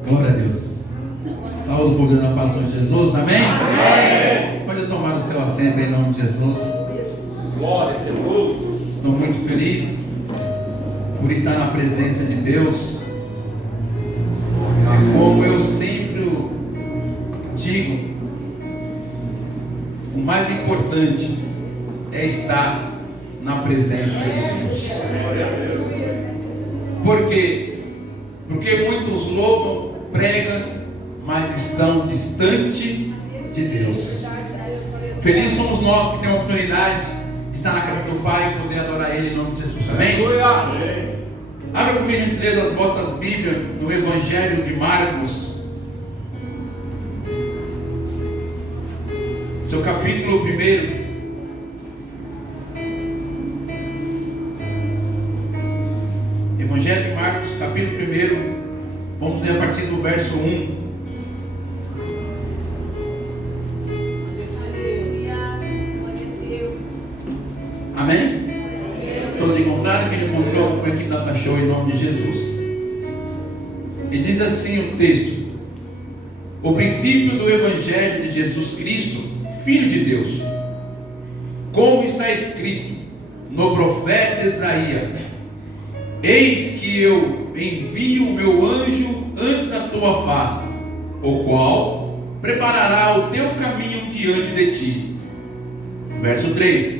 Glória a Deus. Saúde por Deus na paz de Jesus. Amém? Amém. Pode tomar o seu assento em nome de Jesus. Glória a Jesus. Estou muito feliz por estar na presença de Deus. Como eu sempre digo, o mais importante é estar na presença de Deus. Por quê? Porque muitos louvam, pregam, mas estão distante de Deus. Felizes somos nós que temos a oportunidade de estar na casa do Pai e poder adorar Ele em nome de Jesus. Amém? Abra comigo, gentileza, as vossas Bíblias no Evangelho de Marcos, seu capítulo 1. Evangelho de Marcos, capítulo 1. Vamos ler a partir do verso 1. Amém? Todos encontraram? Quem encontrou foi aqui na Data Show em nome de Jesus. E diz assim o texto: o princípio do Evangelho de Jesus Cristo, Filho de Deus, como está escrito no profeta Isaías: eis que eu envio o meu anjo antes da tua face, o qual preparará o teu caminho diante de ti. Verso 3: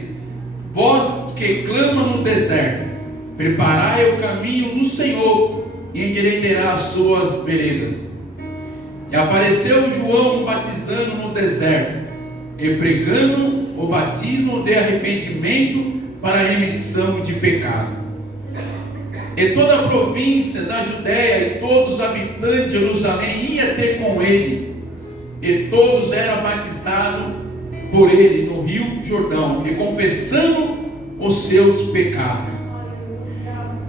vós que clama no deserto, preparai o caminho do Senhor, e endireitará as suas veredas. E apareceu João batizando no deserto, e pregando o batismo de arrependimento para a remissão de pecado. E toda a província da Judéia e todos os habitantes de Jerusalém iam ter com ele, e todos eram batizados por ele no rio Jordão, e confessando os seus pecados.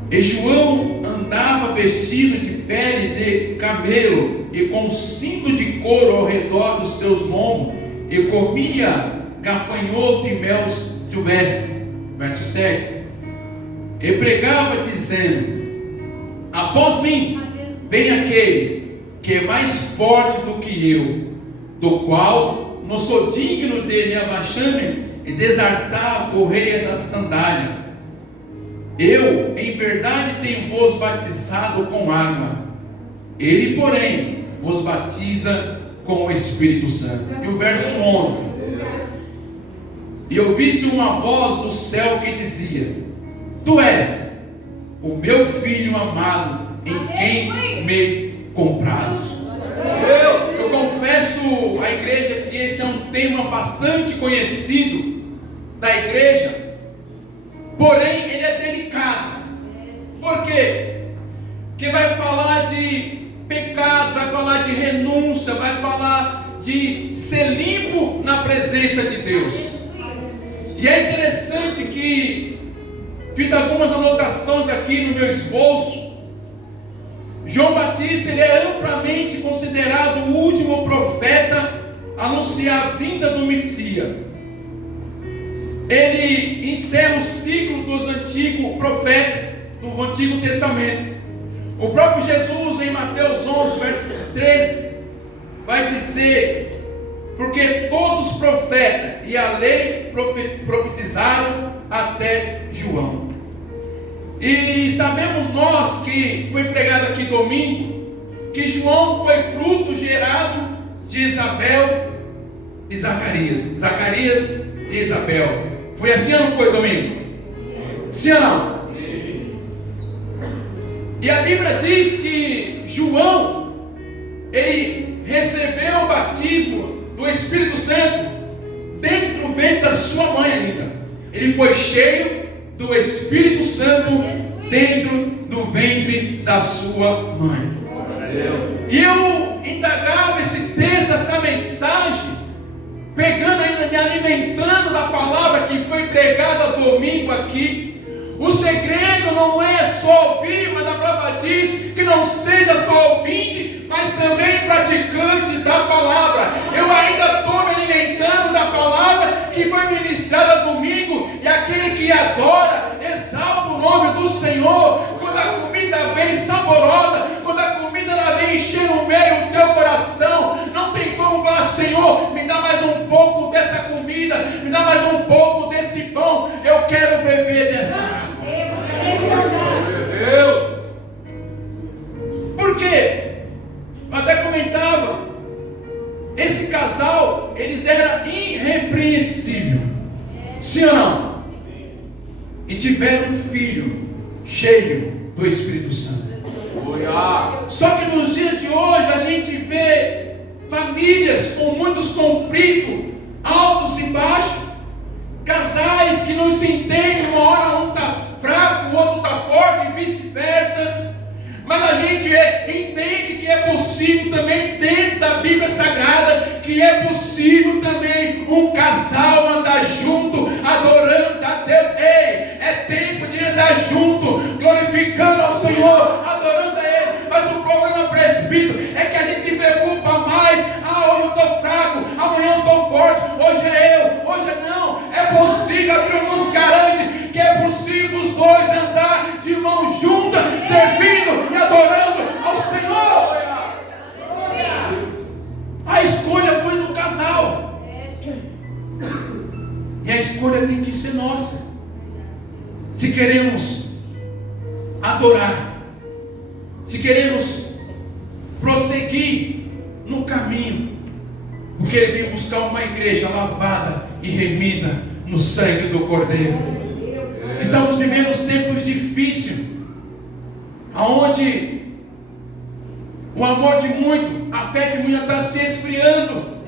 E João andava vestido de pele de camelo e com cinto de couro ao redor dos seus lombos, e comia gafanhoto e mel silvestre. Verso 7: e pregava dizendo: após mim vem aquele que é mais forte do que eu, do qual não sou digno de me abaixar-me e desatar a correia da sandália. Eu, em verdade, tenho vos batizado com água, ele, porém, vos batiza com o Espírito Santo. E o verso 11: e ouvi-se uma voz do céu que dizia: tu és o meu filho amado, em quem me comprazo. Eu confesso à igreja que esse é um tema bastante conhecido da igreja, porém ele é delicado. Por quê? Porque vai falar de pecado, vai falar de renúncia, vai falar de ser limpo na presença de Deus. E é interessante que fiz algumas anotações aqui no meu esboço. João Batista, ele é amplamente considerado o último profeta a anunciar a vinda do Messias. Ele encerra o ciclo dos antigos profetas do Antigo Testamento. O próprio Jesus, em Mateus 11, verso 13, vai dizer: porque todos os profetas e a lei profetizaram até João. E sabemos nós que foi pregado aqui domingo, que João foi fruto gerado de Isabel e Zacarias. Zacarias e Isabel. Foi assim ou não foi domingo? Sim ou não? Sim. E a Bíblia diz que João, ele recebeu o batismo do Espírito Santo dentro do ventre da sua mãe ainda. Ele foi cheio do Espírito Santo dentro do ventre da sua mãe. E eu indagava esse texto, essa mensagem, pegando ainda, me alimentando da palavra que foi pregada domingo aqui. O segredo não é só ouvir, mas a palavra diz que não seja só ouvinte, mas também praticante da palavra. Eu ainda estou me alimentando da palavra que foi ministrada domingo, e aquele que adora, exalta o nome do Senhor. Quando a comida vem saborosa, quando a comida ela vem enchendo o Eu até comentava, esse casal, eles eram irrepreensíveis, sim ou não? E tiveram um filho cheio do Espírito Santo. Só que nos dias de hoje a gente vê famílias com muitos conflitos, altos e baixos, casais que não se entendem, uma hora um está fraco, o outro está forte e vice-versa. Mas a gente entende que é possível também, dentro da Bíblia Sagrada, que é possível também um casal andar junto, adorando a Deus. Ei, é tempo de andar junto, glorificando ao Senhor, adorando a Ele. Mas o problema, presbítero, é que a gente se preocupa mais. Hoje eu estou fraco, amanhã eu estou forte, hoje é eu, hoje é não. É possível, a Bíblia nos garante que é possível os dois andar de mão junta, servindo e adorando ao Senhor. A escolha foi do casal, e a escolha tem que ser nossa. Se queremos adorar, se queremos prosseguir no caminho, porque Ele vem buscar uma igreja lavada e remida no sangue do Cordeiro. Estamos vivendo tempos difíceis, onde o amor de muito, a fé de muito está se esfriando.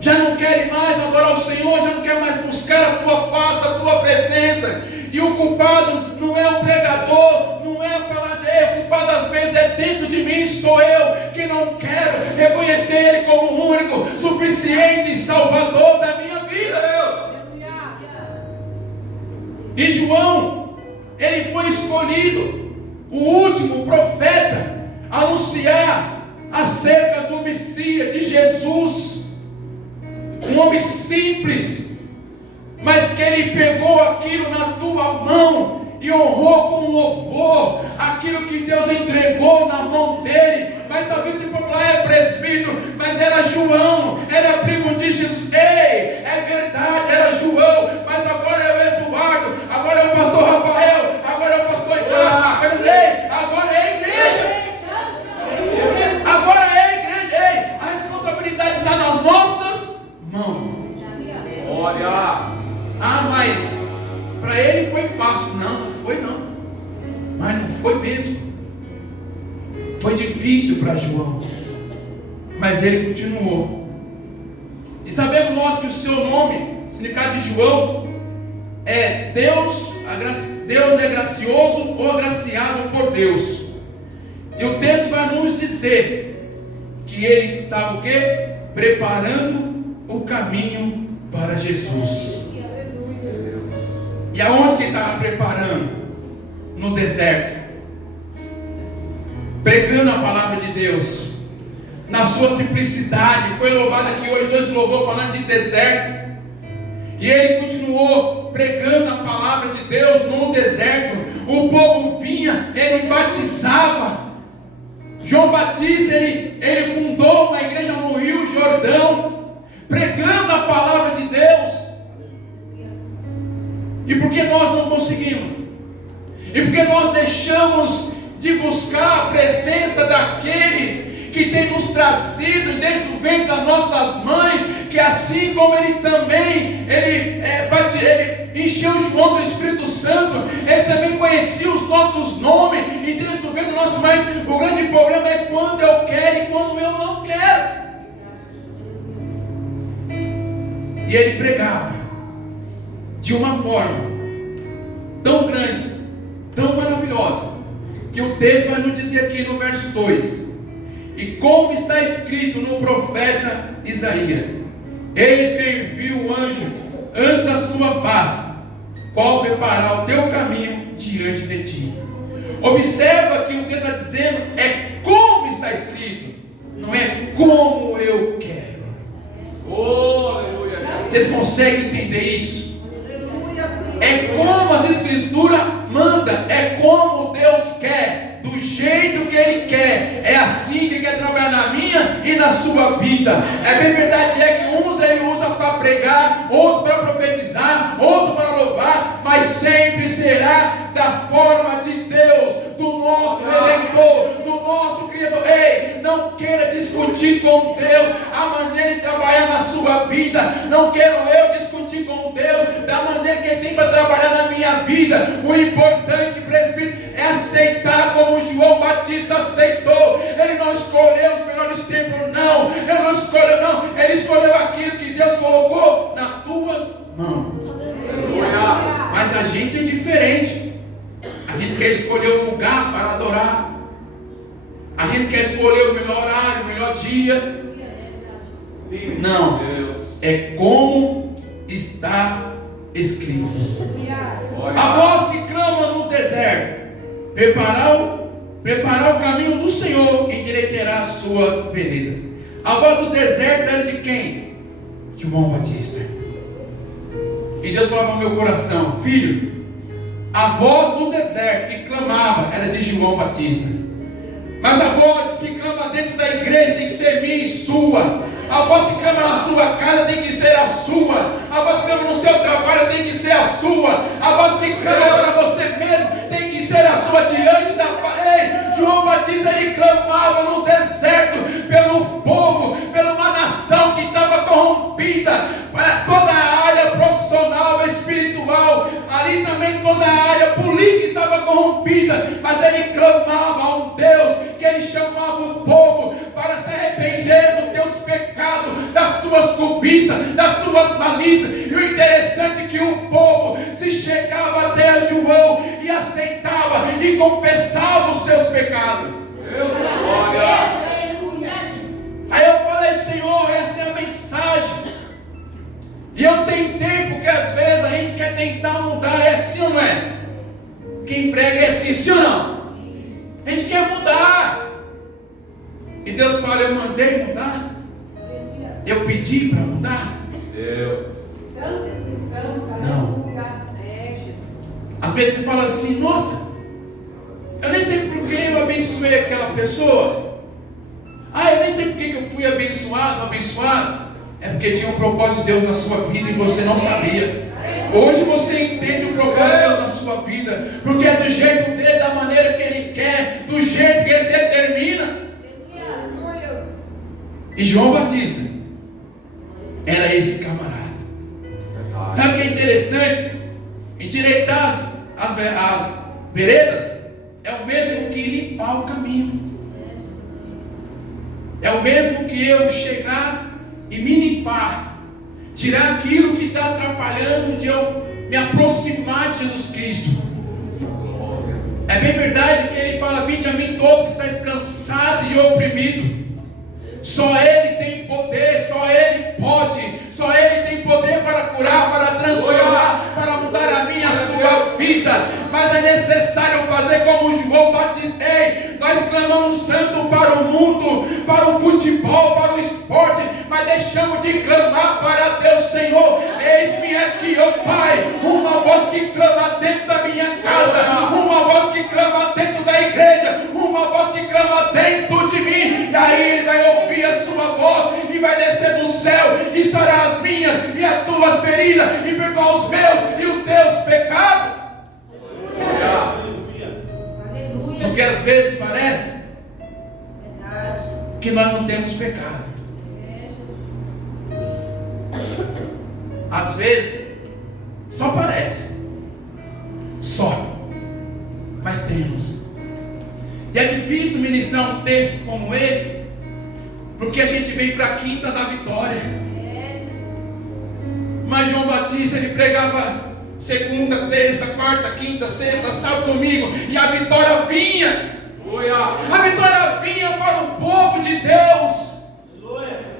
Já não querem mais adorar o Senhor, já não quer mais buscar a tua face, a tua presença. E o culpado não é o pregador, não é a paladeira. O culpado às vezes é dentro de mim, sou eu que não quero reconhecer Ele como o único, suficiente e salvador da minha vida. E João, ele foi escolhido, o último profeta, a anunciar acerca do Messias, de Jesus. Um homem simples, mas que ele pegou aquilo na tua mão e honrou com louvor aquilo que Deus entregou na mão dele. Mas talvez se for lá é presbítero, mas era João, era primo de Jesus. Ei, é verdade, era João, mas agora é o Eduardo, agora é o pastor Rafael, agora é o pastor Inácio. Ei, agora é a igreja. Agora é a igreja. Ei, a responsabilidade está nas nossas mãos. Olha. Mas para ele foi fácil. Não foi não. Mas não foi mesmo. Foi difícil para João, mas ele continuou. E sabemos nós que o seu nome, o significado de João, é Deus é gracioso ou agraciado por Deus. E o texto vai nos dizer que ele estava o quê? Preparando o caminho para Jesus. E aonde que ele estava preparando? No deserto. Pregando a palavra de Deus na sua simplicidade. Foi louvado aqui hoje, Deus louvou falando de deserto. E ele continuou pregando a palavra de Deus no deserto. O povo vinha, ele batizava. João Batista, ele fundou uma igreja no Rio Jordão, pregando a palavra de Deus. E por que nós não conseguimos? E por que nós deixamos de buscar a presença daquele que tem nos trazido desde o ventre das nossas mães, que assim como ele também, ele encheu João do Espírito Santo, ele também conhecia os nossos nomes, e desde o ventre das nossas mães. O grande problema é quando eu quero e quando eu não quero. E ele pregava de uma forma tão grande, tão maravilhosa, que o texto vai nos dizer aqui no verso 2: e como está escrito no profeta Isaías, eis que envia o anjo da sua face, qual preparar o teu caminho diante de ti. Observa que o texto está dizendo é como está escrito, não é como eu quero. Oh, aleluia. Vocês conseguem entender isso? É como as escrituras mandam, é como Deus quer, do jeito que Ele quer. É assim que Ele quer trabalhar na minha e na sua vida. É bem verdade, é que uns Ele usa para pregar, outro para profetizar, outro para louvar, mas sempre será da forma de Deus, do nosso Redentor, do nosso Criador. Ei, Não queira discutir com Deus a maneira de trabalhar na sua vida. Não quero eu discutir com Deus da maneira que Ele tem para trabalhar na minha vida. O importante, presbítero, é aceitar como João Batista aceitou. Ele não escolheu os melhores tempos, não. Ele não escolheu, não. Ele escolheu aquilo que Deus colocou nas tuas mãos. Mas a gente é diferente. A gente quer escolher um lugar para adorar. A gente quer escolher o melhor horário, o melhor dia. Não. É como está escrito. A voz que clama no deserto: preparar o caminho do Senhor, endireitará as suas veredas. A voz do deserto era de quem? De João Batista. E Deus falava no meu coração: filho, a voz do deserto que clamava era de João Batista. Mas a voz que clama dentro da igreja tem que ser minha e sua. A voz que clama na sua casa tem que ser a sua. A voz que clama no seu trabalho tem que ser a sua. A voz que clama para você mesmo tem que ser a sua diante da Ei, João Batista, ele clamava no deserto pelo povo, pela uma nação que estava corrompida, para toda a área profissional, espiritual, ali também toda a área política estava corrompida, mas ele clamava a um Deus que ele chamava o povo para se arrepender dos teus pecados, das tuas cobiças, das tuas malícias. E o interessante é que o povo se chegava até João e aceitava e confessava os seus pecados. Aí eu falei: Senhor, essa é a mensagem. E eu tentei, porque às vezes a gente quer tentar mudar. É assim ou não é? Quem prega é assim, sim ou não? A gente quer mudar. E Deus fala: eu mandei mudar. Eu pedi para mudar. Deus. Não. Às vezes você fala assim: nossa, eu nem sei por que eu abençoei aquela pessoa. Eu nem sei por que eu fui abençoado. É porque tinha um propósito de Deus na sua vida e você não sabia. Hoje você entende o propósito de Deus na sua vida, porque é do jeito dele, da maneira que ele quer, do jeito que ele determina. E João Batista era esse camarada. Sabe o que é interessante? Endireitar as veredas é o mesmo que limpar o caminho. É o mesmo que eu chegar e me limpar, tirar aquilo que está atrapalhando de eu me aproximar de Jesus Cristo. É bem verdade que ele fala: vinde a mim todos que estáis cansados e oprimidos. Só Ele tem poder, só Ele pode, só Ele tem poder para curar, para transformar, para mudar a minha, a sua vida. Mas é necessário fazer como João Batista. Nós clamamos tanto para o mundo, para o futebol, para o esporte, mas deixamos de clamar para Deus. Senhor, eis-me aqui, ó Pai, uma voz que clama dentro da minha casa, uma voz que clama dentro da igreja, uma voz que clama dentro de mim. E aí Ele vai ouvir a sua voz e vai descer do céu e sará as minhas e as tuas feridas e perdoar os meus e os teus pecados. Porque às vezes parece que nós não temos pecado. Às vezes só parece, mas temos. E é difícil ministrar um texto como esse, porque a gente vem para a quinta da vitória. Mas João Batista, ele pregava segunda, terça, quarta, quinta, sexta, sábado, domingo, e a vitória vinha. A vitória vinha para o povo de Deus.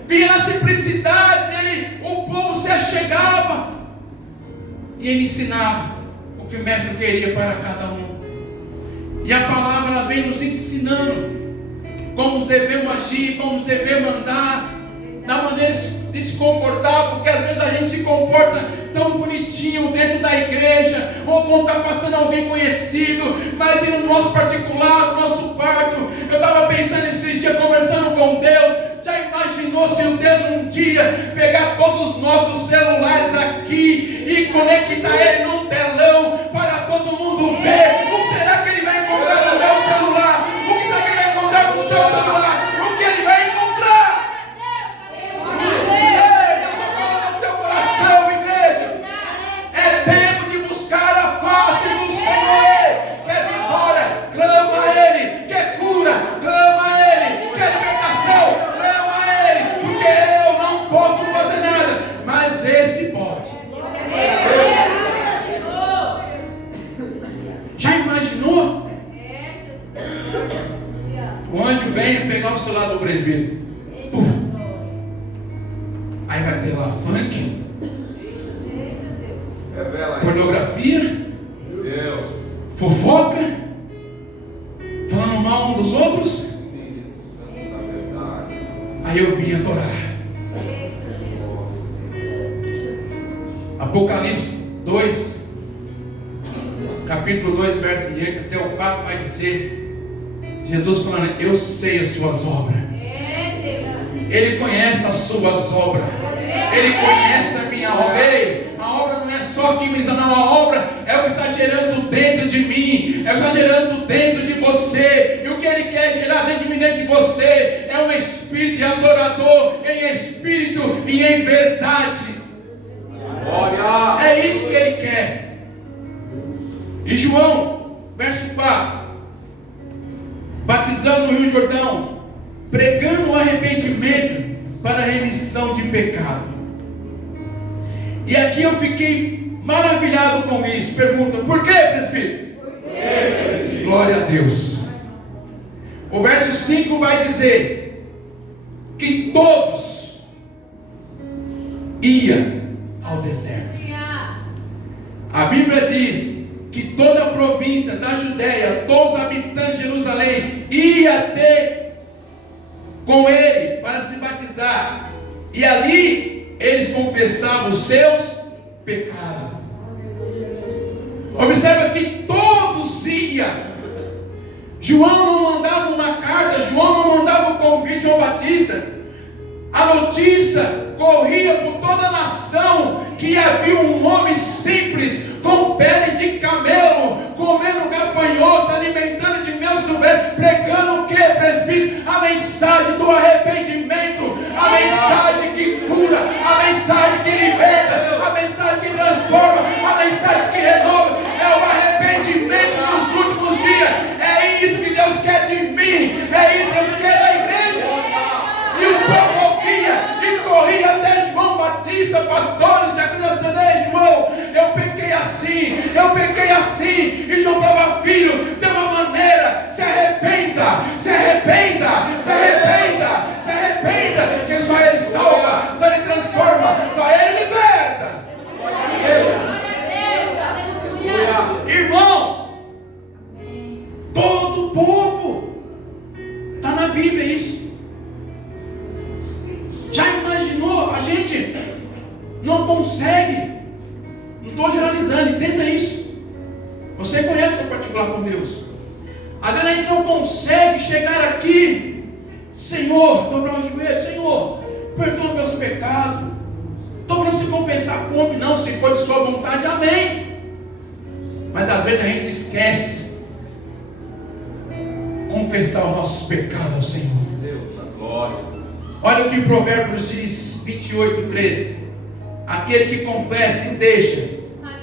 Vinha na simplicidade, o povo se achegava e ele ensinava o que o mestre queria para cada um. E a palavra ela vem nos ensinando como devemos agir, como devemos andar, na maneira de se comportar, porque às vezes a gente se comporta tão bonitinho dentro da igreja, ou quando está passando alguém conhecido, mas no nosso particular, no nosso quarto. Eu estava pensando esses dias, conversando com Deus. Já imaginou se Deus um dia pegar todos os nossos celulares aqui e conectar ele num telão para todo mundo ver? O que será que ele vai encontrar no meu celular? O que será que ele vai encontrar no seu celular? O que lá do presbítero. Puf. Aí vai ter lá funk, pornografia, Deus. fofoca, falando mal um dos outros. Aí eu vim adorar. Apocalipse 2, capítulo 2, verso 8 até o 4 vai dizer, Jesus falando, eu sei as suas obras. Ele conhece as suas obras. Ele conhece a minha obra. Ei, a obra não é só aqui, não. A obra é o que está gerando dentro de mim, é o que está gerando dentro de você. E o que Ele quer gerar dentro de mim, dentro de você, é um espírito de adorador, em espírito e em verdade. Glória. É isso que Ele quer. E João, verso 4, batizando no Rio Jordão, pregando o arrependimento para a remissão de pecado. E aqui eu fiquei maravilhado com isso. Pergunta, por quê, presbítero? Glória a Deus. O verso 5 vai dizer que todos iam ao deserto. A Bíblia diz que toda a província da Judéia, todos os habitantes de Jerusalém, iam ter com ele para se batizar, e ali eles confessavam os seus pecados. Observa que todos iam. João não mandava uma carta, João não mandava um convite ao Batista. A notícia corria por toda a nação que havia um homem simples, com pele de camelo, comendo gafanhotos, alimentando de mel silvestre, pregando o que, presbítero? A mensagem do arrependimento, a mensagem que cura, a mensagem que liberta, a mensagem que transforma, a mensagem que renova. É o arrependimento nos últimos dias. É isso que Deus quer de mim, é isso que Deus quer da igreja. E o povo ouvia e corria até João Batista, pastores de Acriançanei. João, eu pequei assim, e João falava, filho, tem uma maneira, se arrependa, que só Ele salva, só Ele transforma, só Ele liberta. Irmãos, todo o povo, está na Bíblia isso. Já imaginou? A gente não consegue, não estou generalizando, entenda isso. Você conhece o seu particular com Deus. Às vezes a gente não consegue chegar aqui, Senhor, dobrar os joelhos, Senhor, perdoa meus pecados. Estou falando se compensar com o homem, não, se for de sua vontade, amém. Mas às vezes a gente esquece confessar os nossos pecados ao Senhor. Deus da glória. Olha o que Provérbios diz, 28:13. Aquele que confessa e deixa,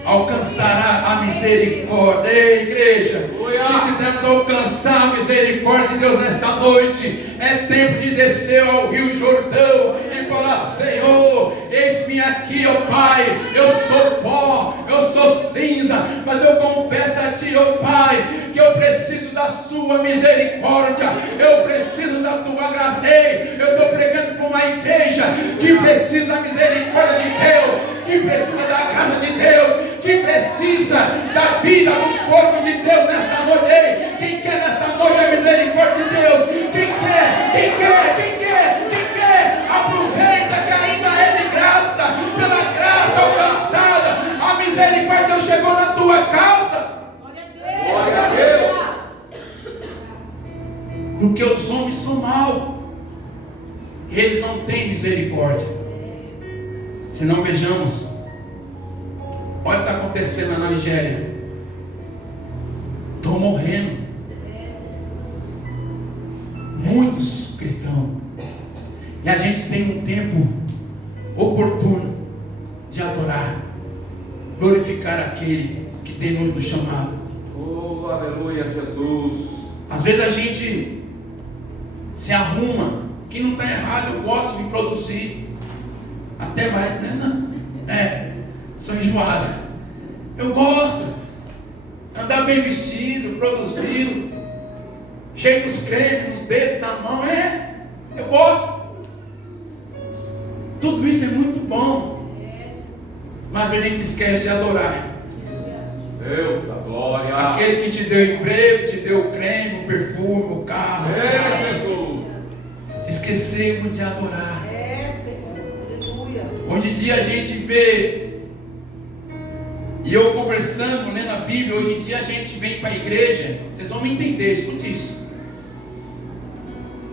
alcançará a misericórdia. Ei, igreja, se quisermos alcançar a misericórdia de Deus nessa noite, é tempo de descer ao Rio Jordão e falar, Senhor, eis-me aqui, ó Pai, eu sou pó, eu sou cinza, mas eu confesso a Ti, ó Pai, que eu preciso da Sua misericórdia, eu preciso da Tua graça. Ei, eu estou pregando para uma igreja que precisa da misericórdia de Deus, que precisa da graça de Deus, que precisa da vida do corpo de Deus nessa noite. Ei, quem quer nessa noite a misericórdia de Deus? Quem quer? Aproveita que ainda é de graça, pela graça alcançada, a misericórdia de Deus chegou na tua casa. Glória a Deus. Porque os homens são maus, eles não têm misericórdia. Se não, vejamos, olha o que está acontecendo lá na Nigéria. Estão morrendo muitos cristãos, e a gente tem um tempo oportuno de adorar, glorificar aquele que tem nos chamado. Oh, aleluia, Jesus. Às vezes a gente se arruma, que não está errado, eu gosto de produzir, até mais, né? Sou enjoado. Eu gosto de andar bem vestido, produzido, cheio dos cremes, nos dedos, na mão, a gente esquece de adorar. Deus da glória. Aquele que te deu emprego, te deu o creme, o perfume, o carro. Jesus. Esquecemos de adorar. Senhor. Aleluia. Hoje em dia a gente vê, e eu conversando, lendo a Bíblia, hoje em dia a gente vem para a igreja, vocês vão me entender, escute isso.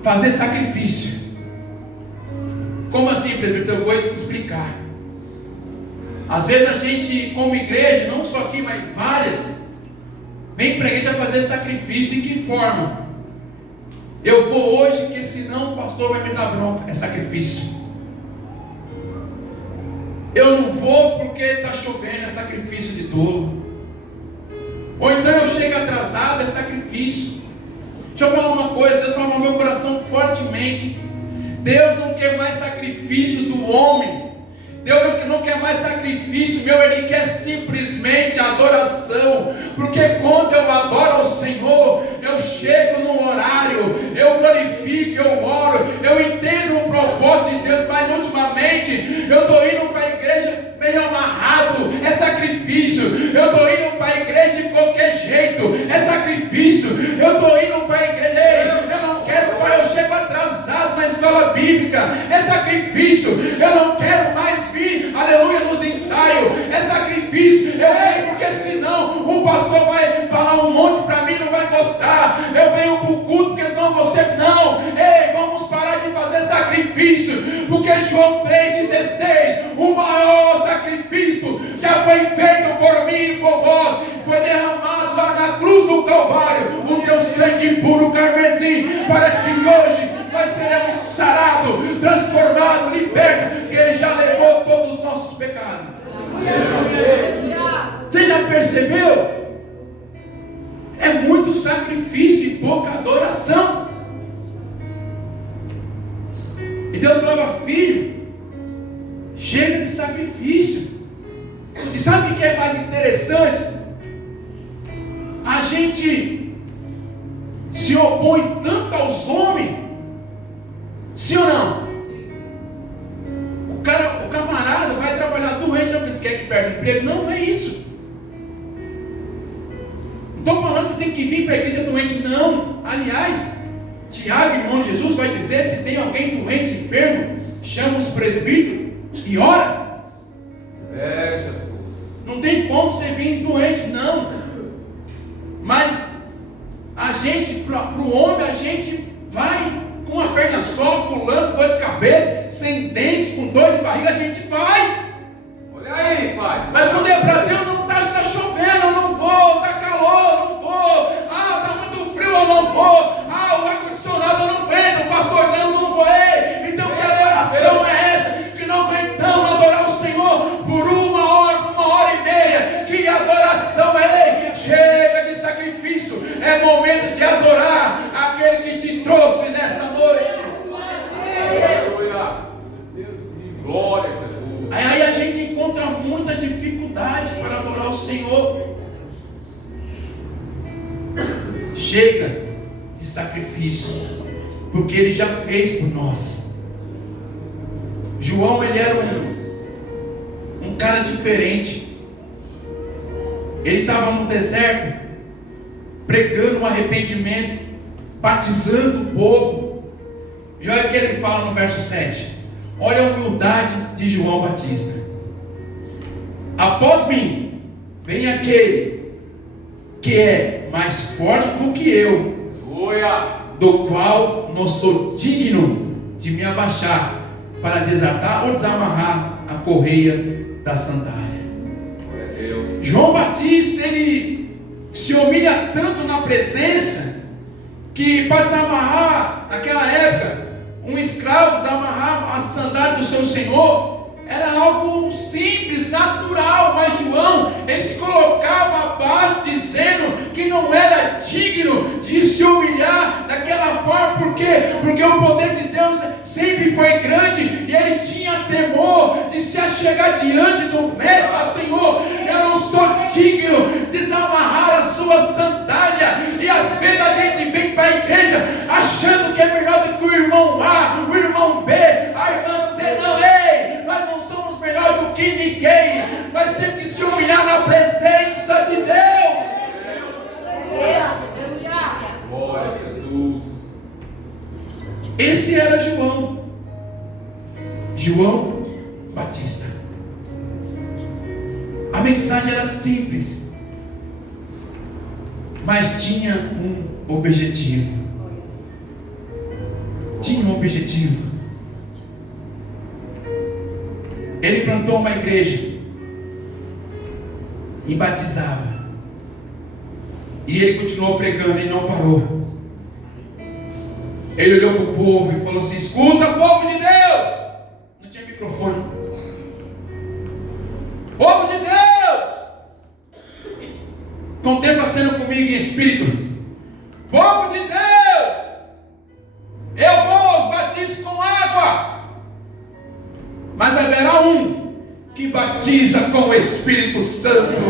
Fazer sacrifício. Como assim, presbítero? Eu vou explicar. Às vezes a gente, como igreja, não só aqui, mas várias, vem para a igreja fazer sacrifício. Em que forma? Eu vou hoje, porque senão o pastor vai me dar bronca. É sacrifício. Eu não vou porque está chovendo. É sacrifício de tolo. Ou então eu chego atrasado. É sacrifício. Deixa eu falar uma coisa. Deus falou no meu coração fortemente. Deus não quer mais sacrifício do homem. Deus não quer mais sacrifício meu, Ele quer simplesmente adoração. Porque quando eu adoro ao Senhor, eu chego no horário, eu glorifico, eu oro, eu entendo o propósito de Deus. Mas ultimamente eu estou indo para a igreja meio amarrado, é sacrifício. Eu estou indo para a igreja de qualquer jeito, é sacrifício. Eu estou indo para a igreja, eu não quero, pai, eu chego atrasado na escola bíblica, é sacrifício. Eu não quero mais vir, aleluia, nos ensaios, é sacrifício. Eu venho porque senão o pastor vai falar um monte para mim, não vai gostar. Eu venho para o culto porque senão você não. Ei, vamos parar de fazer sacrifício, porque João 3,16, o maior sacrifício já foi feito por mim e por vós, foi derramado lá na cruz do Calvário, o teu sangue puro carmesim, para que hoje nós seremos sarados, transformados, libertos, porque Ele já levou todos os nossos pecados. Você já percebeu? É muito sacrifício e pouca adoração. E Deus falava: filho, chega de sacrifício. E sabe o que é mais interessante? A gente se opõe tanto aos homens. Sim ou não? O camarada vai trabalhar doente, não quer que perde emprego. Não é isso. Não estou falando que você tem que vir para a igreja doente, não. Aliás, Tiago, irmão de Jesus, vai dizer: se tem alguém doente, enfermo, chama os presbíteros e ora. Jesus. Não tem como você vir doente, não. Mas a gente, para o homem, a gente vai com a perna só, pulando, dor de cabeça, sem dente, com dor de barriga, a gente vai. Olha aí, pai. Mas quando é para Deus, não está chovendo, eu não vou, está calor, eu não vou, está muito frio, eu não vou, o ar-condicionado eu não aguento, o pastor não vou. Então que adoração é essa? Que não aguentamos adorar o Senhor por uma hora e meia. Que adoração é? Chega de sacrifício, é momento de adorar aquele que te trouxe nessa noite. Aleluia. Glória a Jesus. Aí a gente encontra muita dificuldade para adorar o Senhor. Chega de sacrifício, porque Ele já fez por nós. João, ele era um cara diferente. Ele estava no deserto, pregando um arrependimento, batizando o povo. E olha o que ele fala no verso 7. Olha a humildade de João Batista. Após mim, vem aquele que é mais forte do que eu, do qual não sou digno de me abaixar para desatar ou desamarrar a correias da sandália. João Batista, ele se humilha tanto na presença, que para desamarrar, naquela época, um escravo desamarrar a sandália do seu senhor, era algo simples, natural. Mas João, ele se colocava abaixo, dizendo que não era digno de se humilhar daquela forma. Por quê? Porque o poder de Deus sempre foi grande, e ele tinha temor de se achegar diante do mestre. Senhor, eu não sou digno de desamarrar a sua sandália. E às vezes a gente vem para a igreja achando que é melhor do que o irmão A, o irmão B, a irmã C. Não, ei, nós não somos melhor do que ninguém. Nós João. João Batista. A mensagem era simples, mas tinha um objetivo. Tinha um objetivo. Ele plantou uma igreja e batizava. E ele continuou pregando e não parou. Ele olhou para o povo e falou assim: escuta, povo de Deus. Não tinha microfone. Povo de Deus, contempla a cena comigo em espírito. Povo de Deus, eu vos batizo com água, mas haverá um que batiza com o Espírito Santo.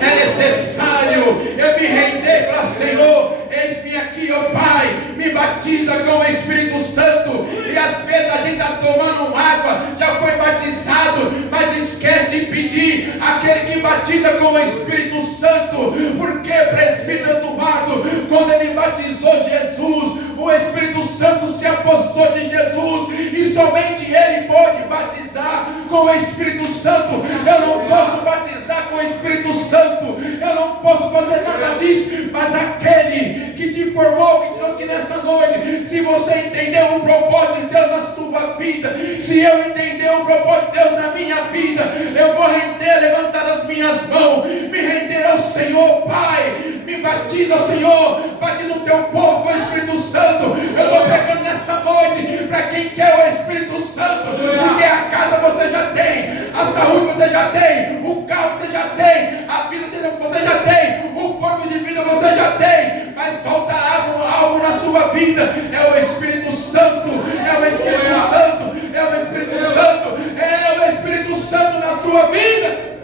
É necessário eu me render para o Senhor. Eis-me aqui, ó Pai, me batiza com o Espírito Santo. E às vezes a gente está tomando água, já foi batizado, mas esquece de pedir aquele que batiza com o Espírito Santo. Porque presbítero Eduardo, quando ele batizou Jesus, o Espírito Santo se apossou de Jesus, e somente ele pode batizar com o Espírito Santo. Eu não posso batizar com o Espírito Santo, eu não posso fazer nada disso, mas aquele que te formou, que te trouxe aqui nessa noite, se você entender o propósito de Deus na sua vida, se eu entender o propósito de Deus na minha vida, eu vou render, levantar as minhas mãos, me render ao Senhor. Pai, me batiza, Senhor, batiza o teu povo com o Espírito Santo. Eu estou pregando nessa noite para quem quer o Espírito Santo, porque a casa você já tem, a saúde você já tem, o carro você já tem, a vida você já tem, o fogo de vida você já tem, mas falta algo na sua vida. É o Espírito Santo, é o Espírito Santo, é o Espírito Santo, é o Espírito Santo na sua vida,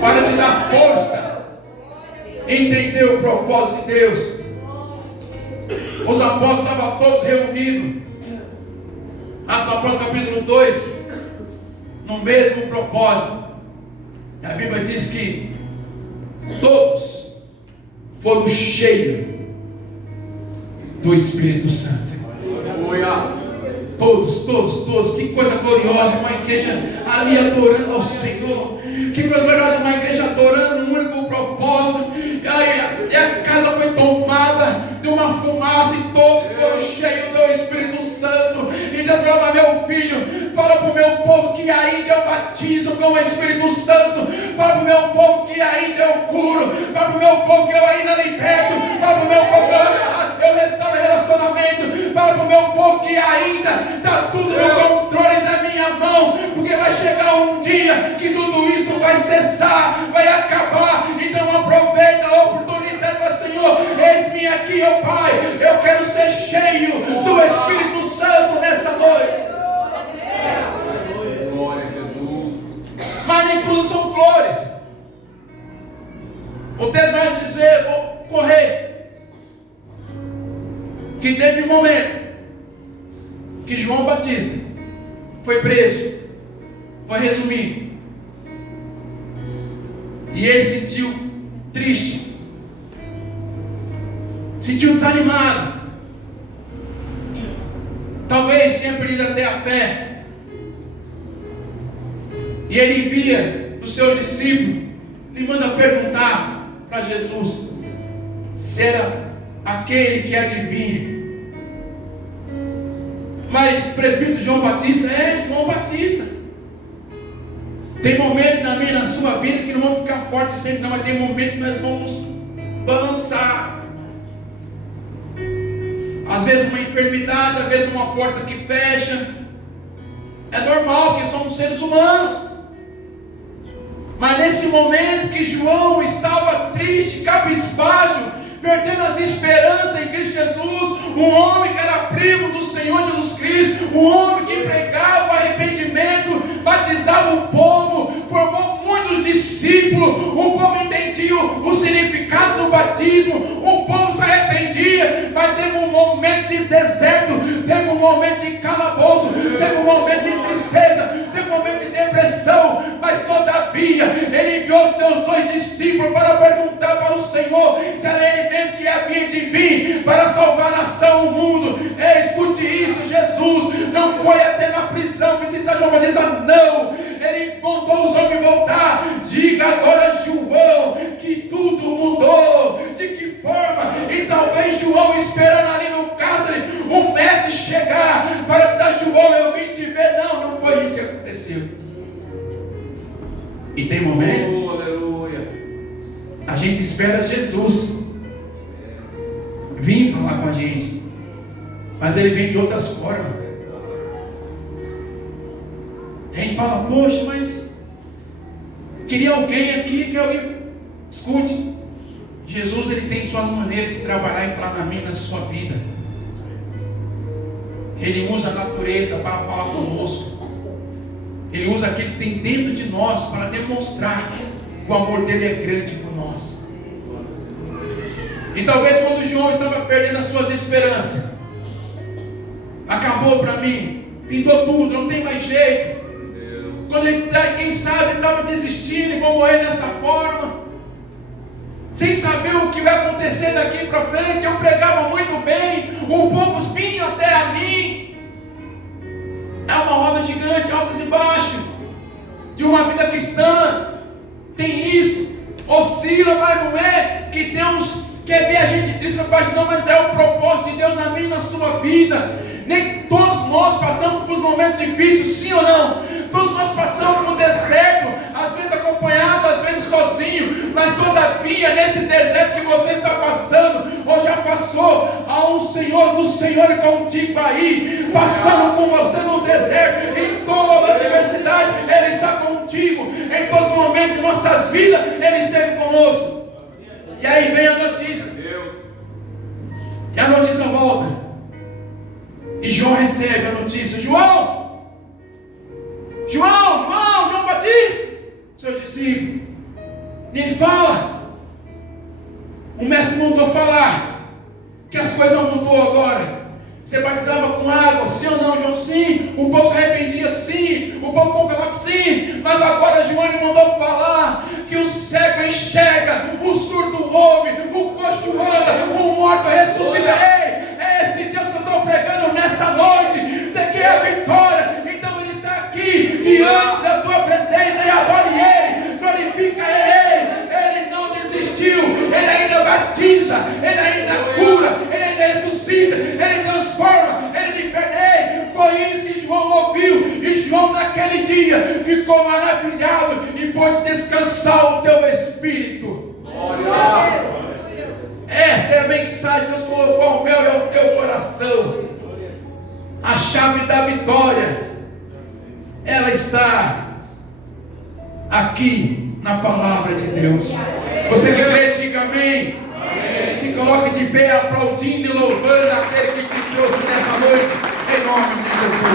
para te dar força, entender o propósito de Deus. Os apóstolos estavam todos reunidos, Atos dos Apóstolos capítulo 2, no mesmo propósito. A Bíblia diz que todos foram cheios do Espírito Santo. Todos, que coisa gloriosa, uma igreja ali adorando ao Senhor, que coisa gloriosa, uma igreja adorando um único propósito, e a casa foi tomada de uma fumaça, e todos foram cheios do Espírito Santo, e Deus falou: meu filho, fala para o meu povo que ainda eu batizo com o Espírito Santo, fala para o meu povo que ainda eu curo, fala para o meu povo que eu ainda liberto, fala para o meu povo que eu restauro relacionamento, fala para o meu povo que ainda está tudo no controle da minha mão, porque vai chegar um dia que tudo isso vai cessar, vai acabar. Então aproveita a oportunidade para o Senhor: eis-me aqui, ó Pai, eu quero ser cheio do Espírito Santo nessa noite. Glória a Jesus. Mas nem tudo são flores. O texto vai dizer, vou correr, que teve um momento que João Batista foi preso, foi resumido, e ele se sentiu triste, sentiu desanimado, talvez tenha perdido até a fé. E ele envia os seus discípulos e manda perguntar para Jesus se era aquele que há de vir. Mas presbítero João Batista é João Batista. Tem momentos na minha, na sua vida, que não vamos ficar fortes sempre, não, mas tem momentos que nós vamos balançar. Às vezes uma enfermidade, às vezes uma porta que fecha. É normal, porque somos seres humanos. Mas nesse momento que João estava triste, cabisbaixo, perdendo as esperanças em Cristo Jesus, um homem que era primo do Senhor Jesus Cristo, um homem que pregava arrependimento, batizava o povo, formou muitos discípulos, o povo entendia o significado do batismo, o povo se arrependia, mas teve um momento de deserto, teve um momento de calabouço, teve um momento de tristeza, teve um momento de depressão, mas todavia ele enviou os seus 2 discípulos para perguntar entregar para o Senhor, se era Ele mesmo que havia de vir para salvar a nação, o mundo. Escute isso, Jesus não foi até na prisão visitar João Batista, não. Ele mandou os homens voltar. Diga agora, João, que tudo mudou. De que forma? E talvez João esperando ali no cárcere o mestre chegar para dar: João, eu vim te ver. Não foi isso que aconteceu. E tem momento, aleluia, a gente espera Jesus vir falar com a gente, mas Ele vem de outras formas. A gente fala: poxa, mas queria alguém aqui, que alguém... Escute, Jesus, Ele tem suas maneiras de trabalhar e falar na minha, na sua vida. Ele usa a natureza para falar conosco. Ele usa aquilo que tem dentro de nós para demonstrar que o amor dele é grande por nós. E talvez quando João estava perdendo as suas esperanças, acabou para mim, pintou tudo, não tem mais jeito. Quando ele, quem sabe, ele estava desistindo e vou morrer dessa forma, sem saber o que vai acontecer daqui para frente. Eu pregava muito bem, o povo vinha até a mim. É uma roda gigante, altos e baixos, de uma vida cristã. Tem isso, oscila, mas não é que Deus quer ver a gente triste, não, mas é o propósito de Deus na minha e na sua vida. Nem todos nós passamos por momentos difíceis, sim ou não? Todos nós passamos por deserto, às vezes acompanhado, às vezes sozinho, mas todavia nesse deserto que você está passando, ou já passou, há um Senhor do Senhor contigo aí, passando com você no deserto, em toda a adversidade, Ele está contigo, em todos os momentos de nossas vidas, Ele esteve conosco. E aí vem a notícia, e a notícia volta, e João recebe a notícia: João Batista, seus discípulos. E ele fala, o mestre mandou falar que as coisas mudou agora. Você batizava com água, sim ou não, João? Sim. O povo se arrependia, sim. O povo concordava, sim. Mas agora João mandou falar que o cego enxerga, o surdo ouve, o coxo anda, o morto ressuscita. Ei, esse Deus que eu estou pregando nessa noite, você quer a vitória? Então Ele está aqui, diante da tua presença, e adore Ele, glorifica Ele. Ele não desistiu, Ele ainda batiza, Ele ainda cura, Ele ainda ressuscita, Ele transforma, Ele liberta. Foi isso que João ouviu, e João naquele dia ficou maravilhado e pôde descansar o teu espírito. glória. Esta é a mensagem que Deus colocou ao meu e ao teu coração. A chave da vitória, ela está aqui na palavra de Deus. Você que crê, diga amém. Se coloque de pé, aplaudindo e louvando aquele que te trouxe nessa noite, em nome de Jesus.